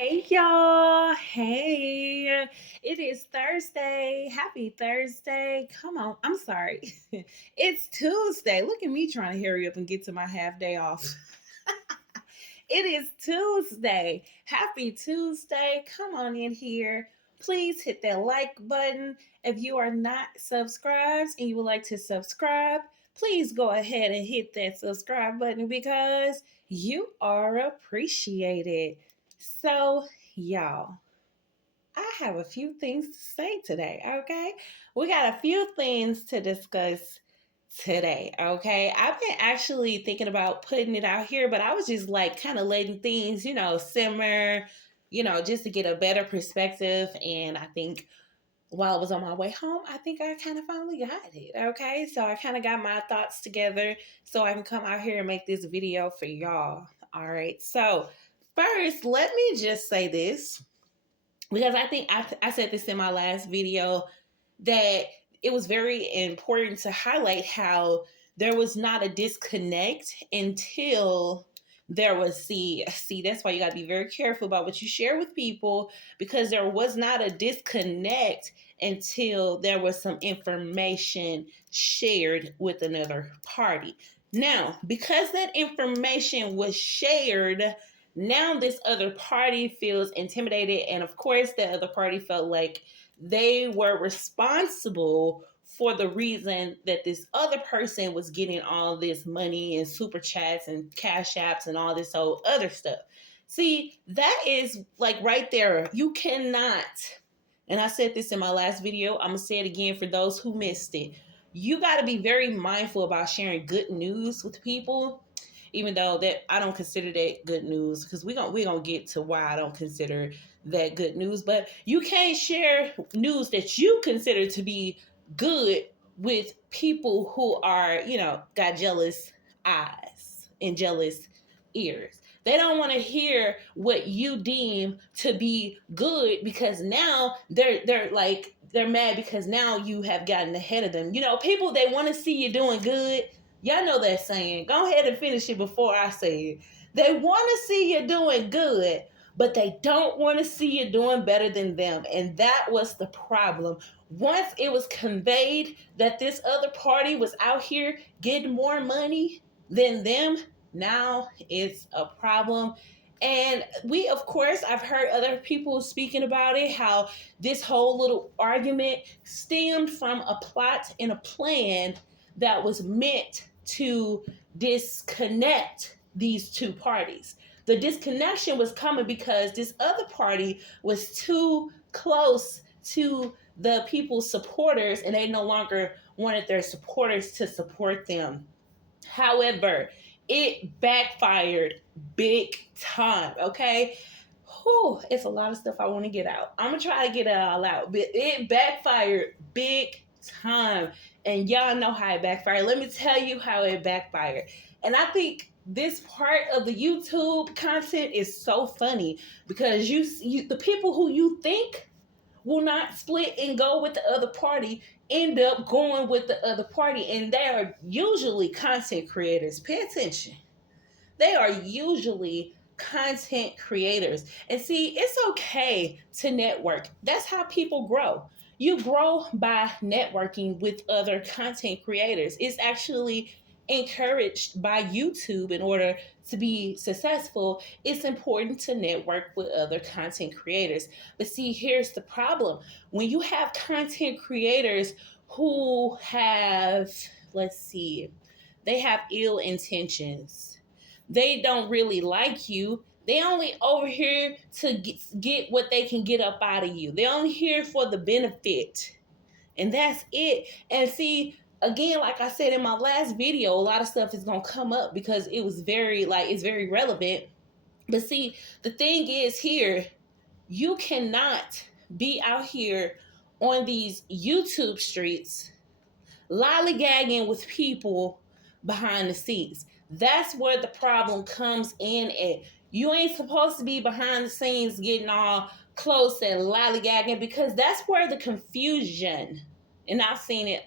Hey y'all. Hey. It is Thursday. Happy Thursday. Come on. I'm sorry. It's Tuesday. Look at me trying to hurry up and get to my half day off. It is Tuesday. Happy Tuesday. Come on in here. Please hit that like button. If you are not subscribed and you would like to subscribe, please go ahead and hit that subscribe button because you are appreciated. So, y'all, I have a few things to say today, okay? We got a few things to discuss today, okay? I've been actually thinking about putting it out here, but I was just like kind of letting things, simmer, just to get a better perspective. And I think while I was on my way home, I think I kind of finally got it, okay? So I kind of got my thoughts together so I can come out here and make this video for y'all, all right? So, first, let me just say this because I think I said this in my last video that it was very important to highlight how there was not a disconnect until there was see that's why you got to be very careful about what you share with people, because there was not a disconnect until there was some information shared with another party. Now, because that information was shared, now this other party feels intimidated, and of course the other party felt like they were responsible for the reason that this other person was getting all this money and super chats and cash apps and all this whole other stuff. See, that is like right there. You cannot, and I said this in my last video, I'm gonna say it again for those who missed it. You got to be very mindful about sharing good news with people, even though that I don't consider that good news, because we gonna get to why I don't consider that good news. But you can't share news that you consider to be good with people who are, got jealous eyes and jealous ears. They don't want to hear what you deem to be good, because now they're mad because now you have gotten ahead of them. People, they want to see you doing good. Y'all know that saying. Go ahead and finish it before I say it. They want to see you doing good, but they don't want to see you doing better than them. And that was the problem. Once it was conveyed that this other party was out here getting more money than them, now it's a problem. And we, of course, I've heard other people speaking about it, how this whole little argument stemmed from a plot and a plan that was meant to disconnect these two parties. The disconnection was coming because this other party was too close to the people's supporters, and they no longer wanted their supporters to support them. However, it backfired big time, okay? Whew, it's a lot of stuff I want to get out. I'm going to try to get it all out, but it backfired big time. And y'all know how it backfired. Let me tell you how it backfired. And I think this part of the YouTube content is so funny because the people who you think will not split and go with the other party end up going with the other party, and they are usually content creators. Pay attention. They are usually content creators. And see, it's okay to network. That's how people grow. You grow by networking with other content creators. It's actually encouraged by YouTube. In order to be successful, it's important to network with other content creators. But see, here's the problem. When you have content creators who have, let's see, they have ill intentions, they don't really like you. They only over here to get what they can get up out of you. They're only here for the benefit. And that's it. And see, again, like I said in my last video, a lot of stuff is going to come up because it was it's very relevant. But see, the thing is here, you cannot be out here on these YouTube streets lollygagging with people behind the scenes. That's where the problem comes in at. You ain't supposed to be behind the scenes getting all close and lollygagging, because that's where the confusion, and I've seen it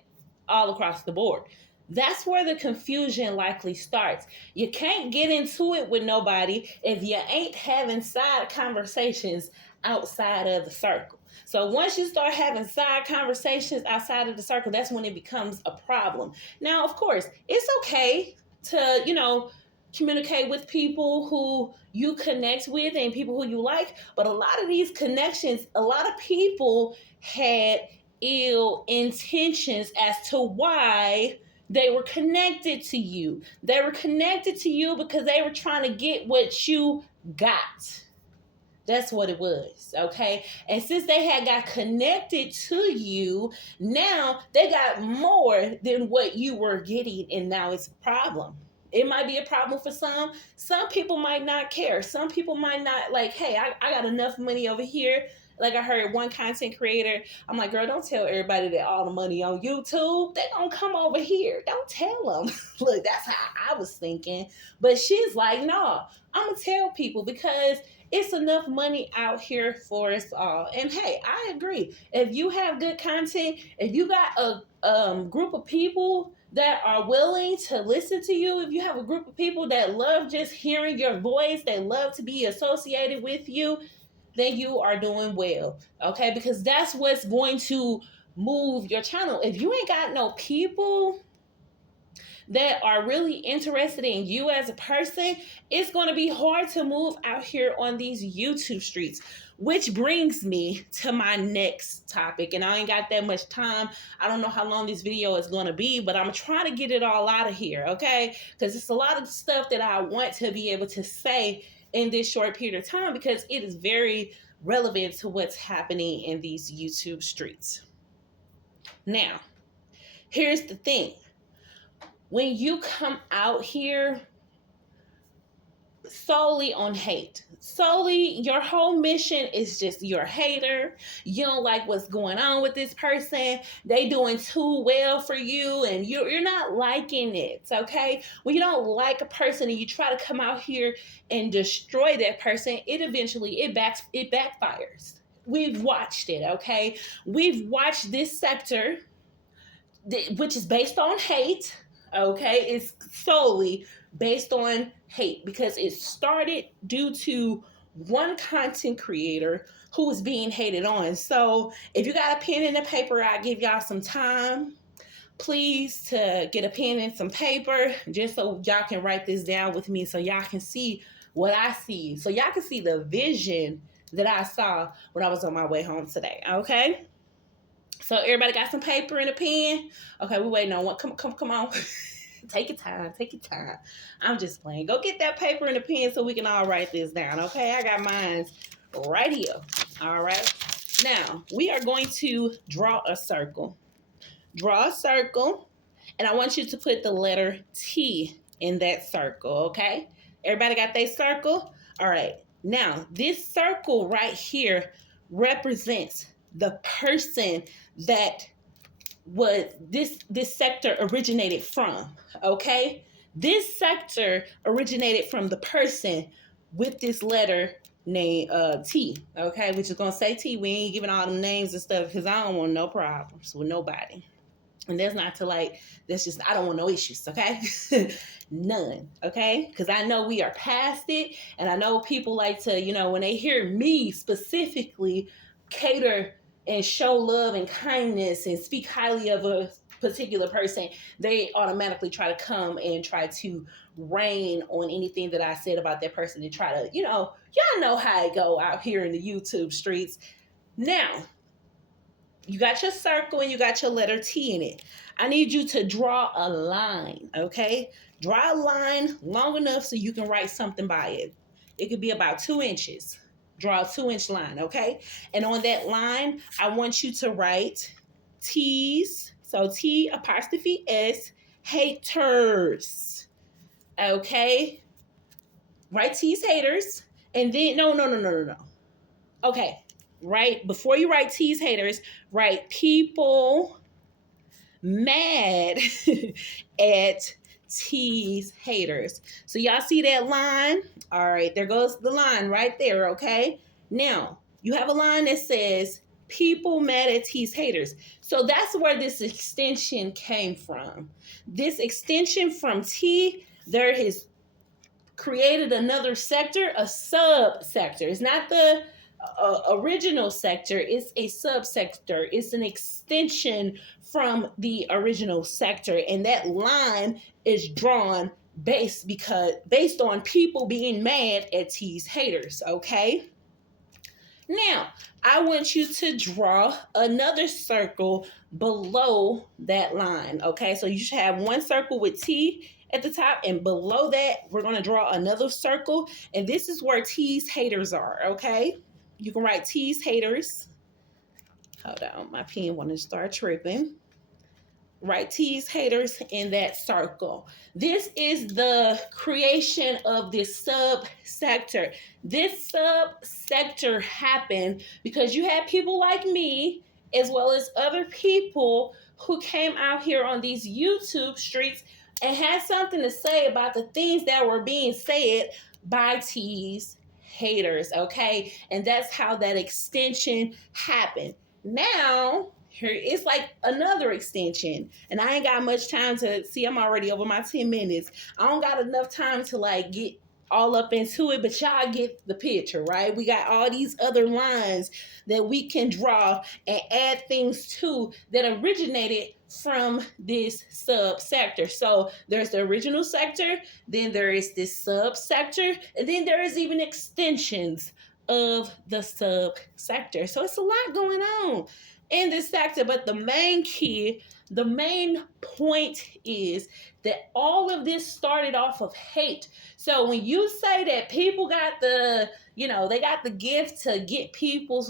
all across the board. That's where the confusion likely starts. You can't get into it with nobody if you ain't having side conversations outside of the circle. So once you start having side conversations outside of the circle, that's when it becomes a problem. Now, of course, it's okay to, communicate with people who you connect with and people who you like, but a lot of these connections, a lot of people had ill intentions as to why they were connected to you. They were connected to you because they were trying to get what you got. That's what it was, okay? And since they had got connected to you, now they got more than what you were getting, and now it's a problem. It might be a problem for some. Some people might not care. Some people might not like, hey, I got enough money over here. Like I heard one content creator, I'm like, girl, don't tell everybody that all the money on YouTube, they gonna come over here. Don't tell them. Look, that's how I was thinking. But she's like, no, I'm gonna tell people because it's enough money out here for us all. And hey, I agree. If you have good content, if you got a group of people that are willing to listen to you, if you have a group of people that love just hearing your voice, they love to be associated with you, then you are doing well, okay? Because that's what's going to move your channel. If you ain't got no people that are really interested in you as a person, it's going to be hard to move out here on these YouTube streets. Which brings me to my next topic, and I ain't got that much time. I don't know how long this video is going to be, but I'm trying to get it all out of here, okay? Because it's a lot of stuff that I want to be able to say in this short period of time because it is very relevant to what's happening in these YouTube streets. Now, here's the thing. When you come out here solely on hate, solely your whole mission is just you're a hater, you don't like what's going on with this person, they doing too well for you, and you're not liking it, okay? When you don't like a person and you try to come out here and destroy that person, it backfires. We've watched it, okay? We've watched this sector, which is based on hate. Okay, it's solely based on hate because it started due to one content creator who was being hated on. So if you got a pen and a paper, I'll give y'all some time, please, to get a pen and some paper just so y'all can write this down with me so y'all can see what I see. So y'all can see the vision that I saw when I was on my way home today, okay? So everybody got some paper and a pen? Okay, we waiting on one. Come on. Take your time. I'm just playing. Go get that paper and a pen so we can all write this down, okay? I got mine right here. All right. Now, we are going to draw a circle. Draw a circle, and I want you to put the letter T in that circle, okay? Everybody got their circle? All right. Now, this circle right here represents the person that was this sector originated from, okay? This sector originated from the person with this letter named T, okay? Which is gonna say T. We ain't giving all them names and stuff because I don't want no problems with nobody. And that's not to that's just, I don't want no issues, okay? None, okay? Because I know we are past it, and I know people like to, when they hear me specifically cater and show love and kindness and speak highly of a particular person, they automatically try to come and try to rain on anything that I said about that person and try to, y'all know how it go out here in the YouTube streets. Now, you got your circle and you got your letter T in it. I need you to draw a line, okay? Draw a line long enough so you can write something by it. It could be about 2 inches. Draw a 2-inch line, okay? And on that line, I want you to write T's. So T apostrophe S, haters, okay? Write T's, haters. And then, no. Okay, right before you write T's, haters, write people mad at T's, haters. So y'all see that line? All right, there goes the line right there, okay? Now, you have a line that says people mad at T's haters. So that's where this extension came from. This extension from T, there has created another sector, a subsector. It's not the original sector, it's a subsector. It's an extension from the original sector, and that line is drawn based on people being mad at T's haters. Okay. Now, I want you to draw another circle below that line. Okay, so you should have one circle with T at the top, and below that, we're going to draw another circle. And this is where T's haters are. Okay, you can write T's haters. Hold on, my pen want to start tripping. Write T's haters in that circle. This is the creation of this subsector. This subsector happened because you had people like me, as well as other people who came out here on these YouTube streets and had something to say about the things that were being said by T's haters, okay? And that's how that extension happened. Now, here it's like another extension, and I ain't got much time to see. I'm already over my 10 minutes. I don't got enough time to like get all up into it, but y'all get the picture, right? We got all these other lines that we can draw and add things to that originated from this subsector. So there's the original sector, then there is this subsector, and then there is even extensions of the subsector. So it's a lot going on in this sector, but the main key, the main point is that all of this started off of hate. So when you say that people got the, they got the gift to get people,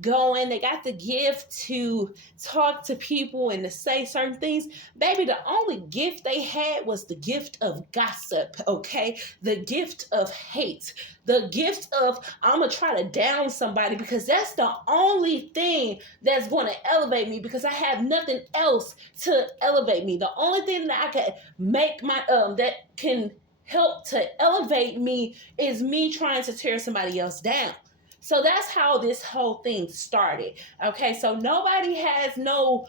going, they got the gift to talk to people and to say certain things, baby, the only gift they had was the gift of gossip, okay? The gift of hate, the gift of, I'm gonna try to down somebody because that's the only thing that's going to elevate me, because I have nothing else to elevate me. The only thing that I can make my that can help to elevate me is me trying to tear somebody else down. So that's how this whole thing started. Okay, so nobody has no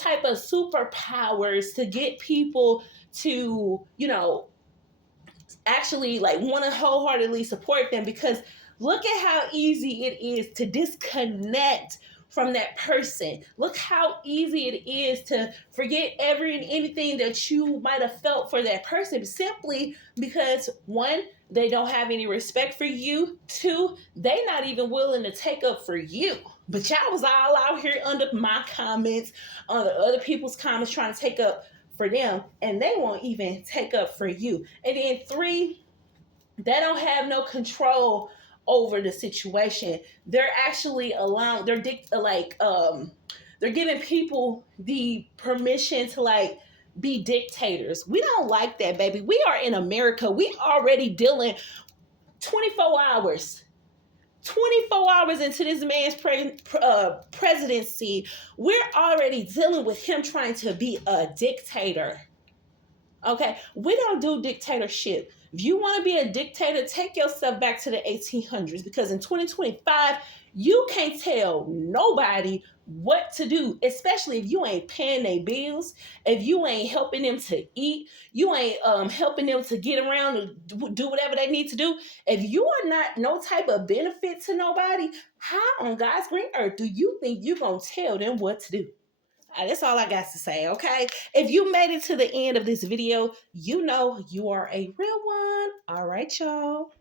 type of superpowers to get people to, actually like want to wholeheartedly support them, because look at how easy it is to disconnect from that person. Look how easy it is to forget every and anything that you might have felt for that person, simply because, one, they don't have any respect for you. Two, they not even willing to take up for you. But y'all was all out here under my comments, under other people's comments, trying to take up for them, and they won't even take up for you. And then three, they don't have no control over the situation. They're actually allowing, they're giving people the permission to like be dictators. We don't like that, baby. We are in America. We already dealing 24 hours. 24 hours into this man's presidency, we're already dealing with him trying to be a dictator. Okay, we don't do dictatorship. If you want to be a dictator, take yourself back to the 1800s, because in 2025, you can't tell nobody what to do, especially if you ain't paying their bills, if you ain't helping them to eat, you ain't helping them to get around and do whatever they need to do. If you are not no type of benefit to nobody, how on God's green earth do you think you're going to tell them what to do? That's all I got to say, okay? If you made it to the end of this video, you know you are a real one. All right, y'all.